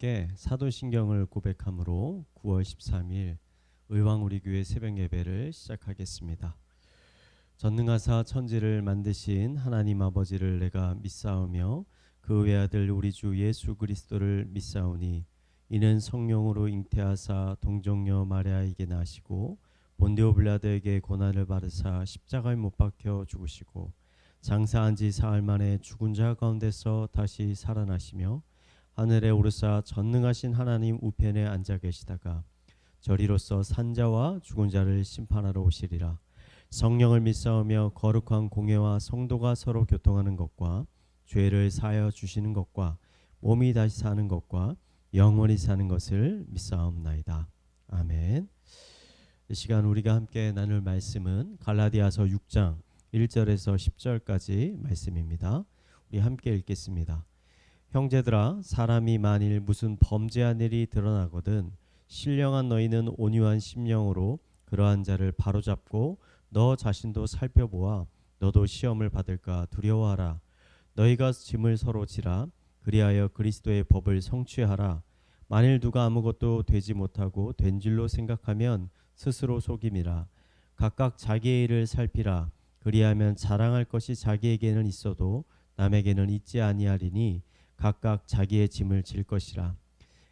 함께 사도신경을 고백함으로 9월 13일 의왕우리교회 새벽 예배를 시작하겠습니다. 전능하사 천지를 만드신 하나님 아버지를 내가 믿사오며 그 외아들 우리 주 예수 그리스도를 믿사오니 이는 성령으로 잉태하사 동정녀 마리아에게 나시고 본디오 빌라도에게 고난을 받으사 십자가에 못 박혀 죽으시고 장사한 지 사흘 만에 죽은 자 가운데서 다시 살아나시며 하늘에 오르사 전능하신 하나님 우편에 앉아 계시다가 저리로서 산자와 죽은 자를 심판하러 오시리라. 성령을 믿사오며 거룩한 공회와 성도가 서로 교통하는 것과 죄를 사하여 주시는 것과 몸이 다시 사는 것과 영원히 사는 것을 믿사옵나이다. 아멘. 이 시간 우리가 함께 나눌 말씀은 갈라디아서 6장 1절에서 10절까지 말씀입니다. 우리 함께 읽겠습니다. 형제들아, 사람이 만일 무슨 범죄한 일이 드러나거든 신령한 너희는 온유한 심령으로 그러한 자를 바로잡고 너 자신도 살펴보아 너도 시험을 받을까 두려워하라. 너희가 짐을 서로 지라. 그리하여 그리스도의 법을 성취하라. 만일 누가 아무것도 되지 못하고 된 줄로 생각하면 스스로 속임이라. 각각 자기의 일을 살피라. 그리하면 자랑할 것이 자기에게는 있어도 남에게는 있지 아니하리니 각각 자기의 짐을 질 것이라.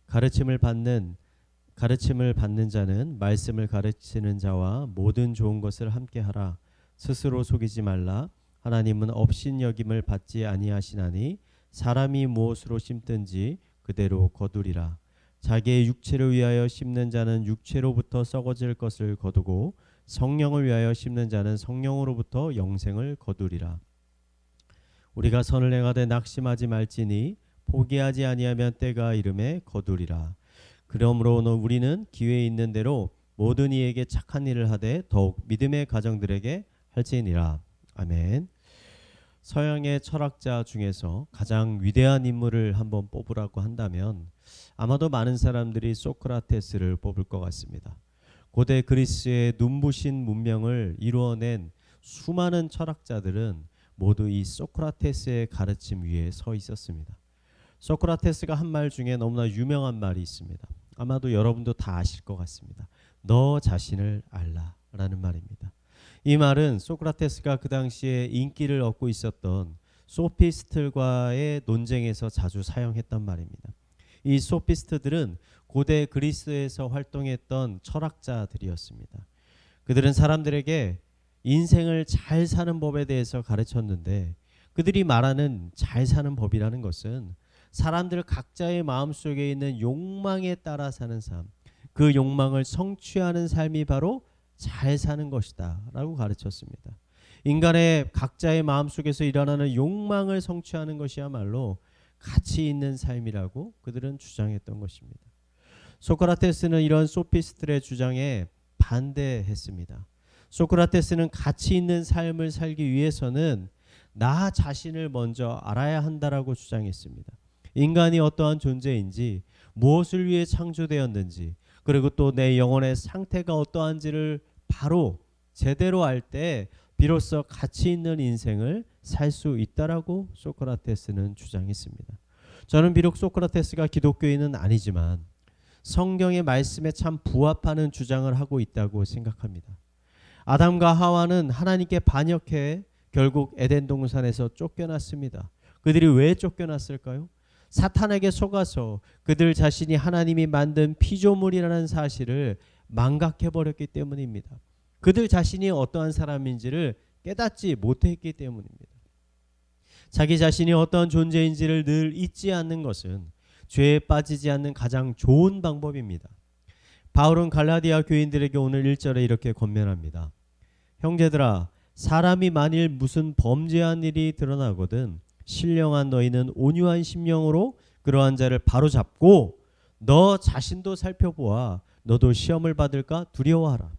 가르침을 받는 자는 말씀을 가르치는 자와 모든 좋은 것을 함께 하라. 스스로 속이지 말라. 하나님은 업신여김을 받지 아니하시나니 사람이 무엇으로 심든지 그대로 거두리라. 자기의 육체를 위하여 심는 자는 육체로부터 썩어질 것을 거두고 성령을 위하여 심는 자는 성령으로부터 영생을 거두리라. 우리가 선을 행하되 낙심하지 말지니 포기하지 아니하면 때가 이름에 거두리라. 그러므로 우리는 기회 있는 대로 모든 이에게 착한 일을 하되 더욱 믿음의 가정들에게 할지니라. 아멘. 서양의 철학자 중에서 가장 위대한 인물을 한번 뽑으라고 한다면 아마도 많은 사람들이 소크라테스를 뽑을 것 같습니다. 고대 그리스의 눈부신 문명을 이루어낸 수많은 철학자들은 모두 이 소크라테스의 가르침 위에 서 있었습니다. 소크라테스가 한 말 중에 너무나 유명한 말이 있습니다. 아마도 여러분도 다 아실 것 같습니다. 너 자신을 알라 라는 말입니다. 이 말은 소크라테스가 그 당시에 인기를 얻고 있었던 소피스트들과의 논쟁에서 자주 사용했던 말입니다. 이 소피스트들은 고대 그리스에서 활동했던 철학자들이었습니다. 그들은 사람들에게 인생을 잘 사는 법에 대해서 가르쳤는데 그들이 말하는 잘 사는 법이라는 것은 사람들 각자의 마음속에 있는 욕망에 따라 사는 삶, 그 욕망을 성취하는 삶이 바로 잘 사는 것이다 라고 가르쳤습니다. 인간의 각자의 마음속에서 일어나는 욕망을 성취하는 것이야말로 가치 있는 삶이라고 그들은 주장했던 것입니다. 소크라테스는 이런 소피스트의 주장에 반대했습니다. 소크라테스는 가치 있는 삶을 살기 위해서는 나 자신을 먼저 알아야 한다라고 주장했습니다. 인간이 어떠한 존재인지, 무엇을 위해 창조되었는지, 그리고 또 내 영혼의 상태가 어떠한지를 바로 제대로 알 때 비로소 가치 있는 인생을 살 수 있다라고 소크라테스는 주장했습니다. 저는 비록 소크라테스가 기독교인은 아니지만 성경의 말씀에 참 부합하는 주장을 하고 있다고 생각합니다. 아담과 하와는 하나님께 반역해 결국 에덴 동산에서 쫓겨났습니다. 그들이 왜 쫓겨났을까요? 사탄에게 속아서 그들 자신이 하나님이 만든 피조물이라는 사실을 망각해버렸기 때문입니다. 그들 자신이 어떠한 사람인지를 깨닫지 못했기 때문입니다. 자기 자신이 어떠한 존재인지를 늘 잊지 않는 것은 죄에 빠지지 않는 가장 좋은 방법입니다. 바울은 갈라디아 교인들에게 오늘 1절에 이렇게 권면합니다. 형제들아, 사람이 만일 무슨 범죄한 일이 드러나거든 신령한 너희는 온유한 심령으로 그러한 자를 바로잡고 너 자신도 살펴보아 너도 시험을 받을까 두려워하라.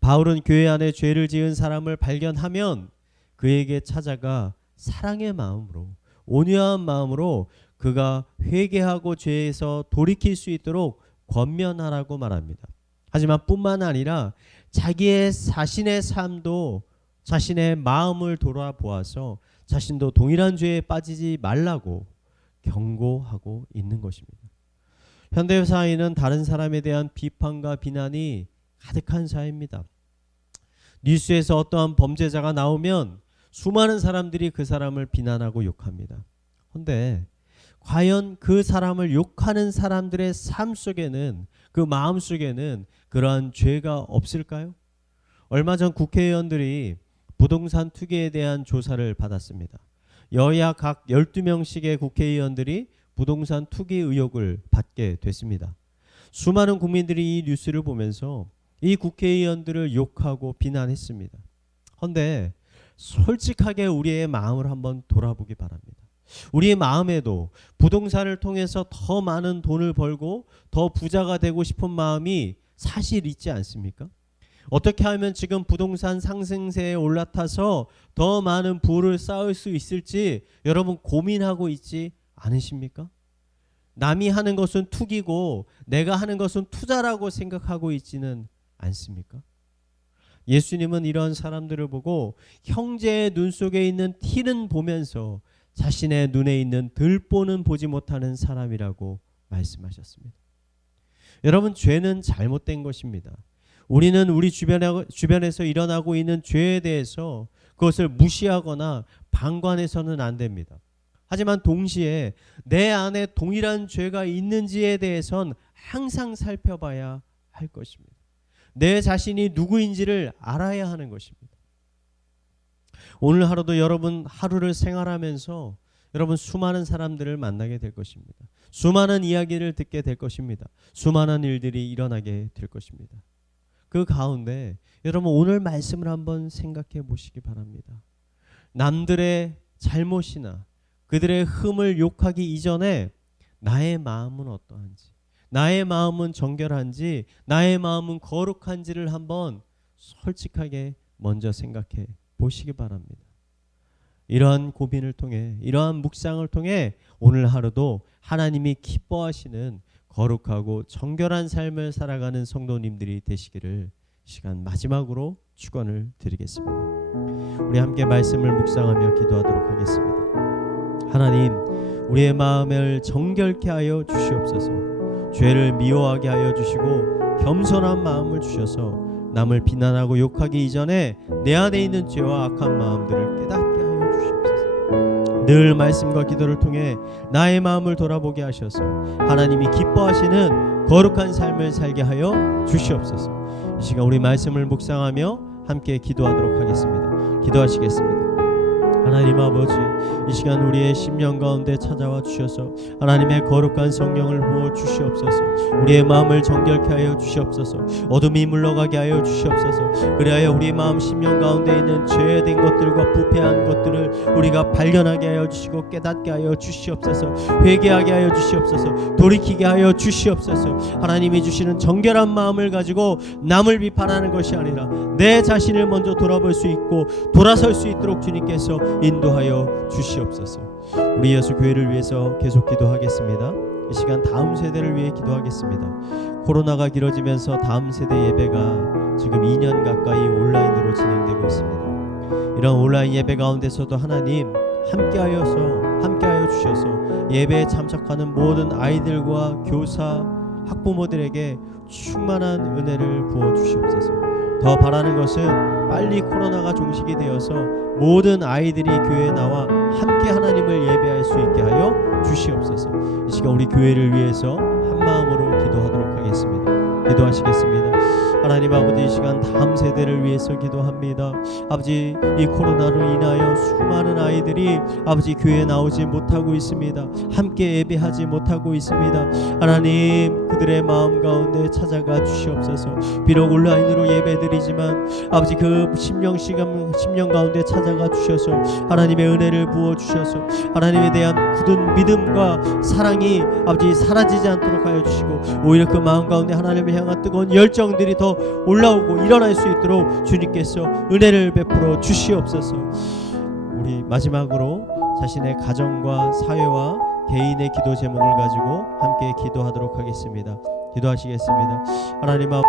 바울은 교회 안에 죄를 지은 사람을 발견하면 그에게 찾아가 사랑의 마음으로 온유한 마음으로 그가 회개하고 죄에서 돌이킬 수 있도록 권면하라고 말합니다. 하지만 뿐만 아니라 자기의 자신의 삶도 자신의 마음을 돌아보아서 자신도 동일한 죄에 빠지지 말라고 경고하고 있는 것입니다. 현대 사회는 다른 사람에 대한 비판과 비난이 가득한 사회입니다. 뉴스에서 어떠한 범죄자가 나오면 수많은 사람들이 그 사람을 비난하고 욕합니다. 그런데 과연 그 사람을 욕하는 사람들의 삶 속에는, 그 마음 속에는 그러한 죄가 없을까요? 얼마 전 국회의원들이 부동산 투기에 대한 조사를 받았습니다. 여야 각 12명씩의 국회의원들이 부동산 투기 의혹을 받게 됐습니다. 수많은 국민들이 이 뉴스를 보면서 이 국회의원들을 욕하고 비난했습니다. 그런데 솔직하게 우리의 마음을 한번 돌아보기 바랍니다. 우리의 마음에도 부동산을 통해서 더 많은 돈을 벌고 더 부자가 되고 싶은 마음이 사실 있지 않습니까? 어떻게 하면 지금 부동산 상승세에 올라타서 더 많은 부를 쌓을 수 있을지 여러분 고민하고 있지 않으십니까? 남이 하는 것은 투기고 내가 하는 것은 투자라고 생각하고 있지는 않습니까? 예수님은 이런 사람들을 보고 형제의 눈 속에 있는 티는 보면서 자신의 눈에 있는 들보는 보지 못하는 사람이라고 말씀하셨습니다. 여러분, 죄는 잘못된 것입니다. 우리는 우리 주변에서 일어나고 있는 죄에 대해서 그것을 무시하거나 방관해서는 안 됩니다. 하지만 동시에 내 안에 동일한 죄가 있는지에 대해선 항상 살펴봐야 할 것입니다. 내 자신이 누구인지를 알아야 하는 것입니다. 오늘 하루도 여러분 하루를 생활하면서 여러분 수많은 사람들을 만나게 될 것입니다. 수많은 이야기를 듣게 될 것입니다. 수많은 일들이 일어나게 될 것입니다. 그 가운데 여러분 오늘 말씀을 한번 생각해 보시기 바랍니다. 남들의 잘못이나 그들의 흠을 욕하기 이전에 나의 마음은 어떠한지, 나의 마음은 정결한지, 나의 마음은 거룩한지를 한번 솔직하게 먼저 생각해 보시기 바랍니다. 이러한 고민을 통해, 이러한 묵상을 통해 오늘 하루도 하나님이 기뻐하시는 거룩하고 정결한 삶을 살아가는 성도님들이 되시기를 시간 마지막으로 축원을 드리겠습니다. 우리 함께 말씀을 묵상하며 기도하도록 하겠습니다. 하나님, 우리의 마음을 정결케 하여 주시옵소서. 죄를 미워하게 하여 주시고 겸손한 마음을 주셔서 남을 비난하고 욕하기 이전에 내 안에 있는 죄와 악한 마음들을 깨닫게 하여 주시옵소서. 늘 말씀과 기도를 통해 나의 마음을 돌아보게 하셔서 하나님이 기뻐하시는 거룩한 삶을 살게 하여 주시옵소서. 이 시간 우리 말씀을 묵상하며 함께 기도하도록 하겠습니다. 기도하시겠습니다. 하나님 아버지, 이 시간 우리의 심령 가운데 찾아와 주셔서 하나님의 거룩한 성령을 부어 주시옵소서. 우리의 마음을 정결케 하여 주시옵소서. 어둠이 물러가게 하여 주시옵소서. 그리하여 우리의 마음 심령 가운데 있는 죄된 것들과 부패한 것들을 우리가 발견하게 하여 주시고 깨닫게 하여 주시옵소서. 회개하게 하여 주시옵소서. 돌이키게 하여 주시옵소서. 하나님이 주시는 정결한 마음을 가지고 남을 비판하는 것이 아니라 내 자신을 먼저 돌아볼 수 있고 돌아설 수 있도록 주님께서 인도하여 주시옵소서. 우리 예수 교회를 위해서 계속 기도하겠습니다. 이 시간 다음 세대를 위해 기도하겠습니다. 코로나가 길어지면서 다음 세대 예배가 지금 2년 가까이 온라인으로 진행되고 있습니다. 이런 온라인 예배 가운데서도 하나님 함께하여 주셔서 예배에 참석하는 모든 아이들과 교사, 학부모들에게 충만한 은혜를 부어 주시옵소서. 더 바라는 것은 빨리 코로나가 종식이 되어서 모든 아이들이 교회에 나와 함께 하나님을 예배할 수 있게 하여 주시옵소서. 이 시간 우리 교회를 위해서 한 마음으로 기도하도록 하겠습니다. 기도하시겠습니다. 하나님 아버지, 이 시간 다음 세대를 위해서 기도합니다. 아버지, 이 코로나로 인하여 수많은 아이들이 아버지 교회에 나오지 못하고 있습니다. 함께 예배하지 못하고 있습니다. 하나님, 그들의 마음 가운데 찾아가 주시옵소서. 비록 온라인으로 예배드리지만 아버지 그 심령 가운데 찾아가 주셔서 하나님의 은혜를 부어 주셔서 하나님에 대한 굳은 믿음과 사랑이 아버지 사라지지 않도록 하여 주시고 오히려 그 마음 가운데 하나님을 향한 뜨거운 열정들이 더 올라오고 일어날 수 있도록 주님께서 은혜를 베풀어 주시옵소서. 우리 마지막으로 자신의 가정과 사회와 개인의 기도 제목을 가지고 함께 기도하도록 하겠습니다. 기도하시겠습니다. 하나님 아버지,